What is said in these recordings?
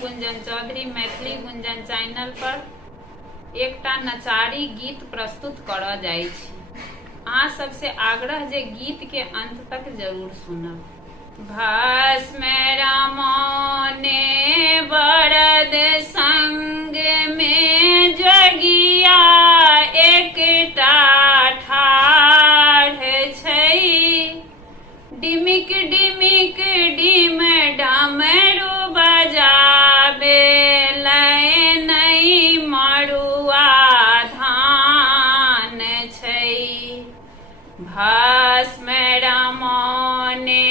Gunjan Chaudhary Maithili Gunjan channel पर एकटा नचारी गीत प्रस्तुत करऽ जाइ छी। अहाँ सबसे आग्रह जे गीत के अंत तक जरूर सुनब। भस्म रामने बरद संग में जोगिया एकटा ठाढ़ छै। डिमिक डिमिक डिम डमरू बजाबे नहीं मरुआ धान छै। भस्म रामने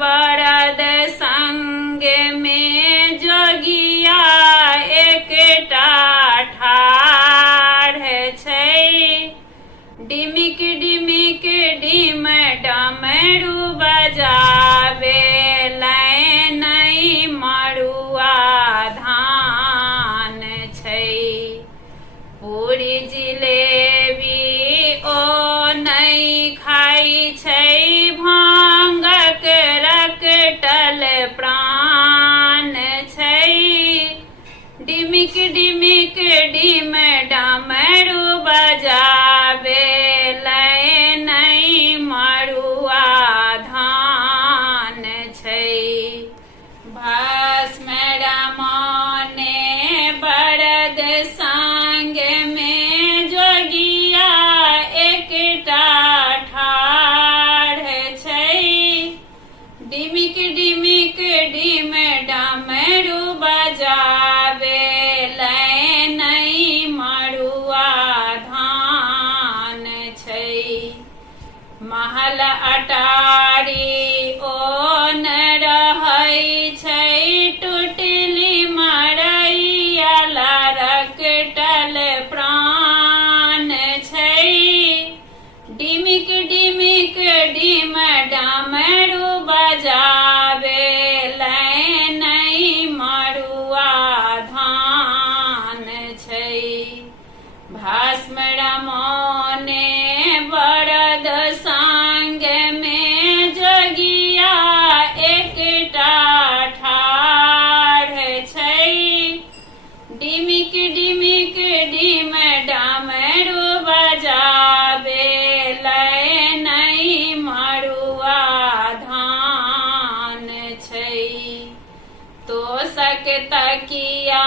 बरद संग में जोगिया एकटा ठाढ़ छै। डिमिक डिमिक डिम डमरू बजाबे नहीं मरुआ धान छै। पूरी जिलेबी ओ नहीं खाई छै। भांगक रकटल प्राण छै। डिमिक डिमिक डिम डमरू बजाबे नहीं मरुआ धान छै। भस्म रामने बरद संग में जोगिया एकटा ठाढ़ छै। डिमिक डिमिक डिम डमरू बजाबे नहीं मरुआ धान छै। महल अटारी ओन रहै छै। टुटली मरैया रकटल प्राण छै। डिमिक डिमिक डिम डमरू बजाबे नहीं मरुआ धान छै। भस्म रामने बरद संग में जोगिया एकटा ठाढ़ छै। डिमिक डिमिक डिम डमरू बजाबे नहीं मरुआ धान छै। तोषक तकिया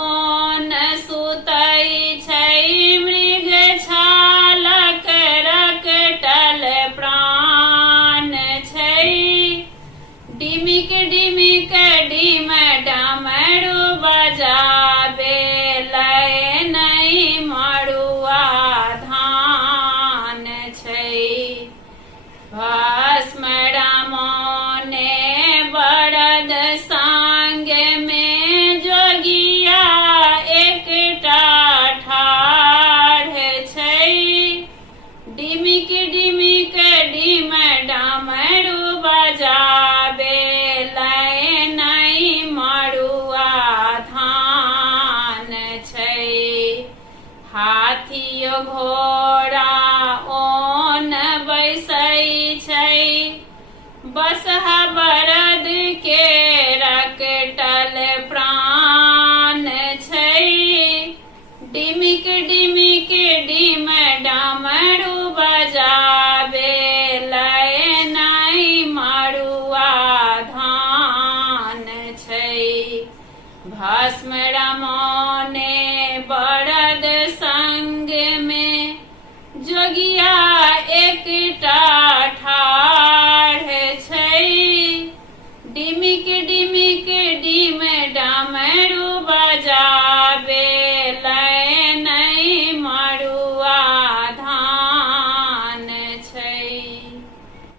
ओन सुतै छै। मृग छालक रकटल प्राण छै। डिमिक डिमिक डिम डमरू बजाबे नहीं मरुआ धान छै। भस्म रामने बरद संग में जोगिया एकटा ठाढ़ छै। डिमिक डिमिक डिम डमरू बजाबे नहीं मरुआ धान छै। हाथियो घोड़ा ओन बैसै छै। बसहा बरद के रकटल प्राण छै। डिमिक डिमिक डिम डमरू बजाबे नहीं मरुआ धान छै। भस्म रामने बरद संग में जोगिया